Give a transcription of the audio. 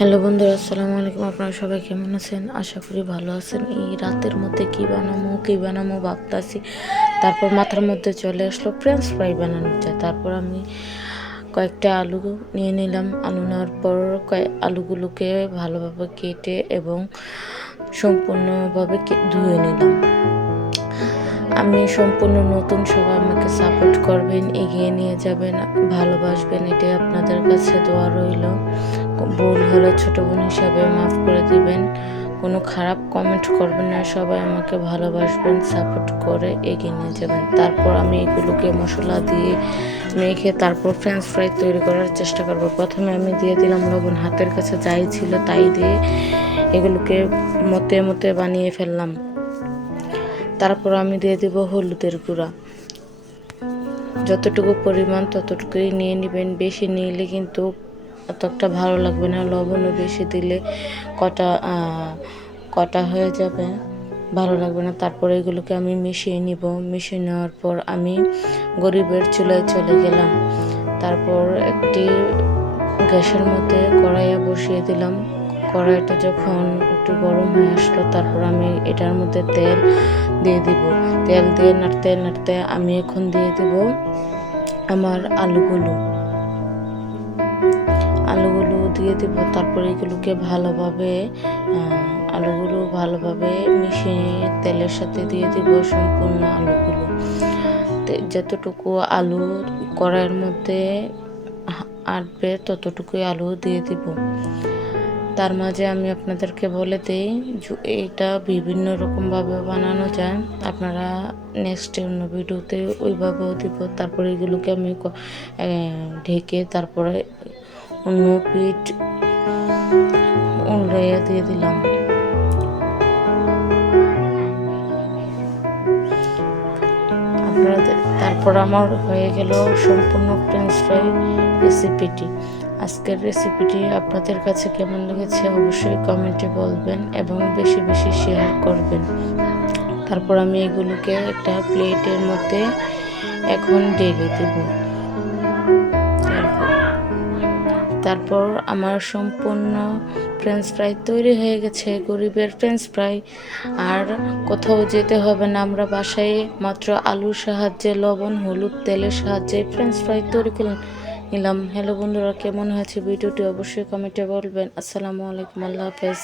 Hello বন্ধুরা, আসসালামু আলাইকুম। আপনারা সবাই কেমন আছেন? আশা করি ভালো আছেন। এই রাতের মধ্যে কী বানামো ভাবতাছি। তারপর মাথার মধ্যে চলে আসলো ফ্রেঞ্চ ফ্রাই বানানো যায়। তারপর আমি কয়েকটা আলু নিয়ে নিলাম। আলু নেওয়ার পর আলুগুলোকে ভালোভাবে কেটে এবং সম্পূর্ণভাবে ধুয়ে নিলাম। আমি সম্পূর্ণ নতুন, সবাই আমাকে সাপোর্ট করবেন, এগিয়ে নিয়ে যাবেন, ভালোবাসবেন, এটাই আপনাদের কাছে দোয়া রইল। ভুল হলে ছোট বোন হিসাবে মাফ করে দিবেন। কোনো খারাপ কমেন্ট করবেন না, সবাই আমাকে ভালোবাসবেন, সাপোর্ট করে এগিয়ে নিয়ে যাবেন। তারপর আমি এগুলোকে মশলা দিয়ে মেখে তারপর ফ্রেঞ্চ ফ্রাই তৈরি করার চেষ্টা করব। প্রথমে আমি দিয়ে দিলাম লবণ, হাতের কাছে যাই ছিল তাই দিয়ে এগুলোকে মতে মতে বানিয়ে ফেললাম। তারপর আমি দিয়ে দিব হলুদের গুঁড়া। যতটুকু পরিমাণ ততটুকুই নিয়ে নেবেন, বেশি নিলে কিন্তু অতটা ভালো লাগবে না। লবণও বেশি দিলে কটা হয়ে যাবে, ভালো লাগবে না। তারপরে এগুলোকে আমি মিশিয়ে নিব। মিশিয়ে নেওয়ার পর আমি গরিবের চুলায় চলে গেলাম। তারপর একটি গ্যাসের মধ্যে কড়াইয়া বসিয়ে দিলাম। কড়াইটা যখন একটু গরম হয়ে আসলো, তারপর আমি এটার মধ্যে তেল দিয়ে দিব। তেল দিয়ে নাড়তে নাড়তে আমি এখন দিয়ে দিব আমার আলুগুলো দিয়ে দিব। তারপরে এগুলোকে ভালোভাবে মিশিয়ে তেলের সাথে দিয়ে দিব সম্পূর্ণ আলুগুলো। যতটুকু আলু কড়াইয়ের মধ্যে আটবে ততটুকুই আলু দিয়ে দিব। তার মাঝে আমি আপনাদেরকে বলে দিই, এটা বিভিন্ন রকমভাবে বানানো যায়। আপনারা নেক্সট অন্য ভিডিওতে ওইভাবেও দিব। তারপরে এগুলোকে আমি ঢেকে তারপরে অন্য পিঠ উল্টাইয়া দিয়ে দিলাম। তারপর আমার হয়ে গেল সম্পূর্ণ ফ্রেঞ্চ ফ্রাই রেসিপিটি। আজকের রেসিপিটি আপনাদের কাছে কেমন লেগেছে অবশ্যই কমেন্টে বলবেন এবং বেশি বেশি শেয়ার করবেন। তারপর আমি এগুলোকে একটা প্লেটের মধ্যে এখন ঢেলে দেব। তারপর আমার সম্পূর্ণ ফ্রেঞ্চ ফ্রাই তৈরি হয়ে গেছে, গরিবের ফ্রেঞ্চ ফ্রাই। আর কোথাও যেতে হবে না, আমরা বাসায় মাত্র আলুর সাহায্যে, লবণ, হলুদ, তেলের সাহায্যে ফ্রেঞ্চ ফ্রাই তৈরি করে নিলাম। হ্যালো বন্ধুরা, কেমন হয়েছে ভিডিওটি অবশ্যই কমেন্টে বলবেন। আসসালামু আলাইকুম, আল্লাহ হাফেজ।